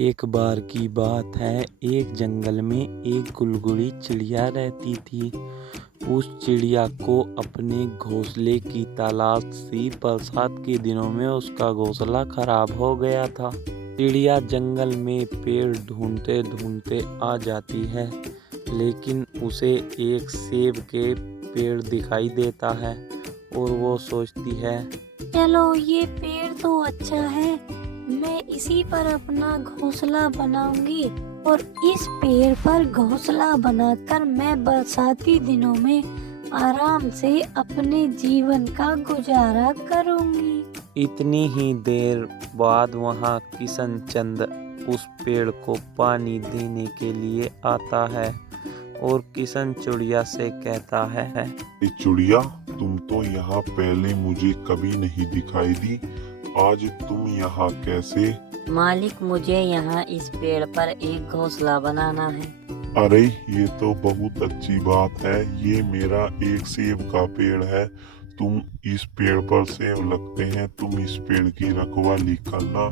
एक बार की बात है, एक जंगल में एक गुलगुली चिड़िया रहती थी। उस चिड़िया को अपने घोंसले की तलाश थी। बरसात के दिनों में उसका घोंसला खराब हो गया था। चिड़िया जंगल में पेड़ ढूंढते ढूंढते आ जाती है, लेकिन उसे एक सेब के पेड़ दिखाई देता है और वो सोचती है, चलो ये पेड़ तो अच्छा है, मैं इसी पर अपना घोंसला बनाऊंगी और इस पेड़ पर घोंसला बनाकर मैं बरसाती दिनों में आराम से अपने जीवन का गुजारा करूंगी। इतनी ही देर बाद वहाँ किशन चंद उस पेड़ को पानी देने के लिए आता है और किशन चिड़िया से कहता है, ये चिड़िया, तुम तो यहाँ पहले मुझे कभी नहीं दिखाई दी, आज तुम यहाँ कैसे? मालिक, मुझे यहाँ इस पेड़ पर एक घोंसला बनाना है। अरे ये तो बहुत अच्छी बात है, ये मेरा एक सेब का पेड़ है, तुम इस पेड़ पर सेब लगते हैं, तुम इस पेड़ की रखवाली करना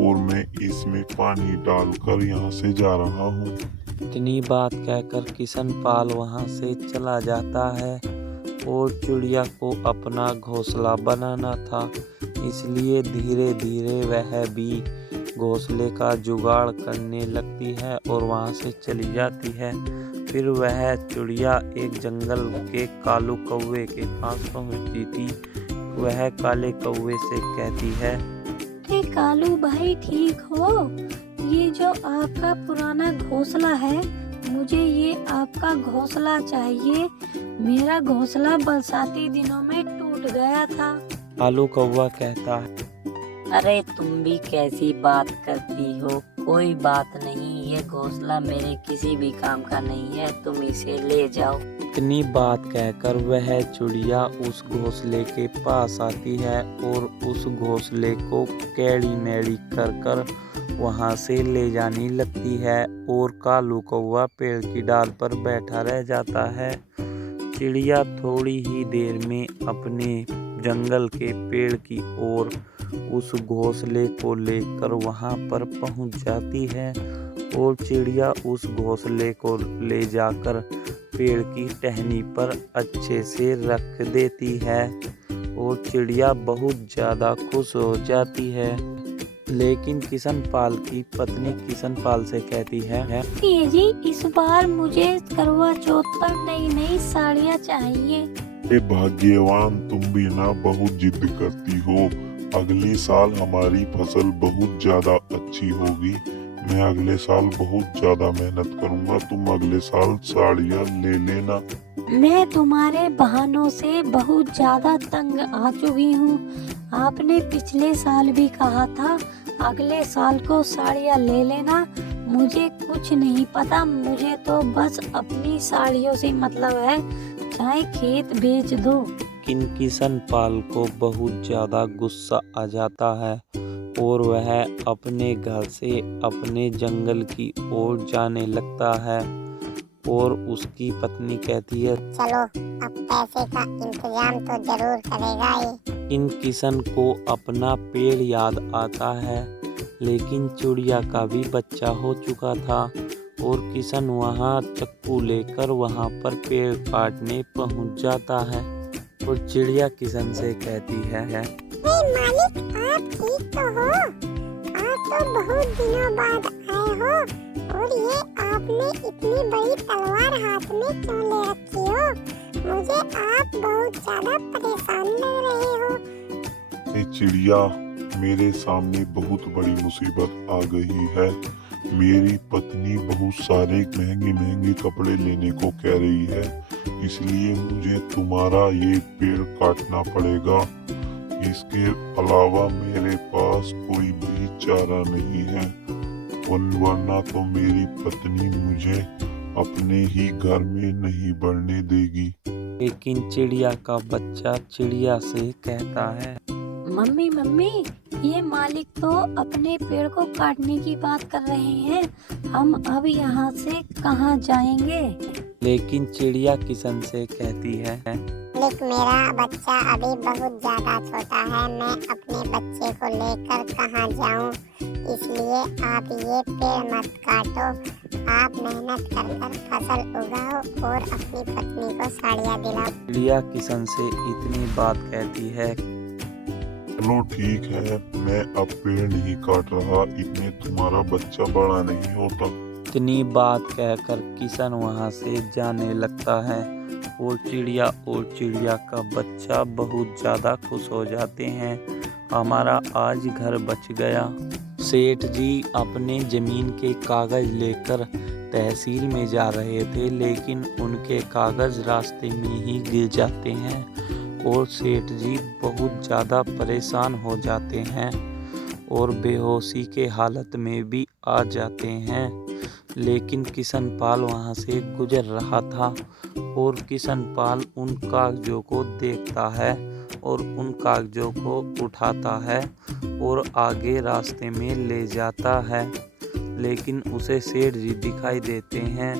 और मैं इसमें पानी डालकर यहाँ से जा रहा हूँ। इतनी बात कहकर किशन पाल वहाँ से चला जाता है और चिड़िया को अपना घोंसला बनाना था, इसलिए धीरे धीरे वह भी घोंसले का जुगाड़ करने लगती है और वहाँ से चली जाती है। फिर वह चिड़िया एक जंगल के कालू कौवे के पास पहुँचती थी। वह काले कौवे से कहती है, अरे कालू भाई, ठीक हो? ये जो आपका पुराना घोंसला है, मुझे ये आपका घोंसला चाहिए। मेरा घोंसला बरसाती दिनों में टूट गया था। कालू कौवा कहता है, अरे तुम भी कैसी बात करती हो? कोई बात नहीं, ये घोंसला मेरे किसी भी काम का नहीं है, तुम इसे ले जाओ। इतनी बात कहकर वह चिड़िया उस घोंसले के पास आती है और उस घोंसले को कैड़ी मैड़ी कर वहाँ से ले जाने लगती है और कालू कौवा पेड़ की डाल पर बैठा रह जाता है। चिड़िया थोड़ी ही देर में अपने जंगल के पेड़ की ओर उस घोंसले को लेकर वहाँ पर पहुँच जाती है और चिड़िया उस घोंसले को ले जाकर पेड़ की टहनी पर अच्छे से रख देती है और चिड़िया बहुत ज़्यादा खुश हो जाती है। लेकिन किशन पाल की पत्नी किशन पाल से कहती है, जी, इस बार मुझे करवा चौथ पर नई नई साड़ियाँ चाहिए। ए भाग्यवान, तुम भी ना बहुत जिद करती हो, अगले साल हमारी फसल बहुत ज्यादा अच्छी होगी, मैं अगले साल बहुत ज्यादा मेहनत करूँगा, तुम अगले साल साड़ियाँ ले लेना। मैं तुम्हारे बहानों से बहुत ज्यादा तंग आ चुकी हूँ। आपने पिछले साल भी कहा था अगले साल को साड़ियाँ ले लेना। मुझे कुछ नहीं पता, मुझे तो बस अपनी साड़ियों से मतलब है, चाहे खेत बेच दो। किशन पाल को बहुत ज़्यादा गुस्सा आ जाता है और वह अपने घर से अपने जंगल की ओर जाने लगता है और उसकी पत्नी कहती है, चलो अब पैसे का इंतजाम तो जरूर करेगा ये। किशन को अपना पेड़ याद आता है, लेकिन चिड़िया का भी बच्चा हो चुका था और किशन वहाँ चाकू लेकर वहाँ पर पेड़ काटने पहुँच जाता है और चिड़िया किशन से कहती है, मालिक, आप ठीक तो हो? आप तो बहुत दिनों बाद आए हो और ये आपने इतनी बड़ी तलवार हाथ में क्यों ले रखी हो? मुझे आप बहुत ज्यादा परेशान लग रहे हो। ए चिड़िया, मेरे सामने बहुत बड़ी मुसीबत आ गई है। मेरी पत्नी बहुत सारे महंगे महंगे कपड़े लेने को कह रही है, इसलिए मुझे तुम्हारा ये पेड़ काटना पड़ेगा। इसके अलावा मेरे पास कोई भी चारा नहीं है, वरना तो मेरी पत्नी मुझे अपने ही घर में नहीं बढ़ने देगी। लेकिन चिड़िया का बच्चा चिड़िया से कहता है, मम्मी मम्मी, ये मालिक तो अपने पेड़ को काटने की बात कर रहे हैं, हम अब यहाँ से कहाँ जाएंगे? लेकिन चिड़िया किशन से कहती है, मालिक, मेरा बच्चा अभी बहुत ज़्यादा छोटा है, मैं अपने बच्चे को लेकर कहाँ जाऊँ, इसलिए आप ये पेड़ मत काटो। आप मेहनत कर कर फसल उगाओ और अपनी पत्नी को साड़ियाँ दिलाओ। चिड़िया किशन से इतनी बात कहती है। चलो ठीक है, मैं अब पेड़ नहीं काट रहा, इसमें तुम्हारा बच्चा बड़ा नहीं होता। इतनी बात कहकर किशन वहाँ से जाने लगता है और चिड़िया का बच्चा बहुत ज़्यादा खुश हो जाते हैं। हमारा आज घर बच गया। सेठ जी अपने ज़मीन के कागज़ लेकर तहसील में जा रहे थे, लेकिन उनके कागज़ रास्ते में ही गिर जाते हैं और सेठ जी बहुत ज़्यादा परेशान हो जाते हैं और बेहोशी के हालत में भी आ जाते हैं। लेकिन किशन पाल वहाँ से गुजर रहा था और किशन पाल उन कागजों को देखता है और उन कागजों को उठाता है और आगे रास्ते में ले जाता है। लेकिन उसे सेठ जी दिखाई देते हैं।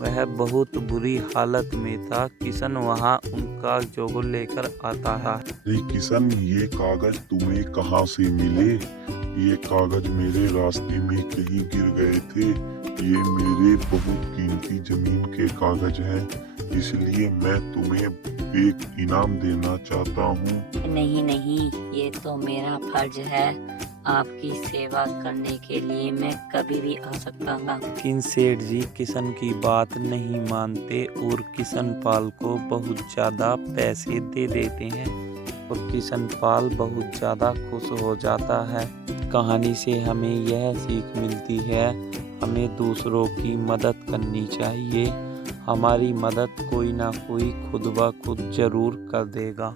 वह बहुत बुरी हालत में था। किशन वहाँ उन कागजों को लेकर आता है। अरे किशन, ये कागज तुम्हें कहाँ से मिले? ये कागज मेरे रास्ते में कहीं गिर गए थे। ये मेरे बहुत कीमती जमीन के कागज हैं, इसलिए मैं तुम्हें एक इनाम देना चाहता हूँ। नहीं नहीं, ये तो मेरा फर्ज है। आपकी सेवा करने के लिए मैं कभी भी आ सकता था। लेकिन सेठ जी किशन की बात नहीं मानते और किशन पाल को बहुत ज़्यादा पैसे दे देते हैं और किशन पाल बहुत ज़्यादा खुश हो जाता है। कहानी से हमें यह सीख मिलती है, हमें दूसरों की मदद करनी चाहिए। हमारी मदद कोई ना कोई खुद ब खुद ज़रूर कर देगा।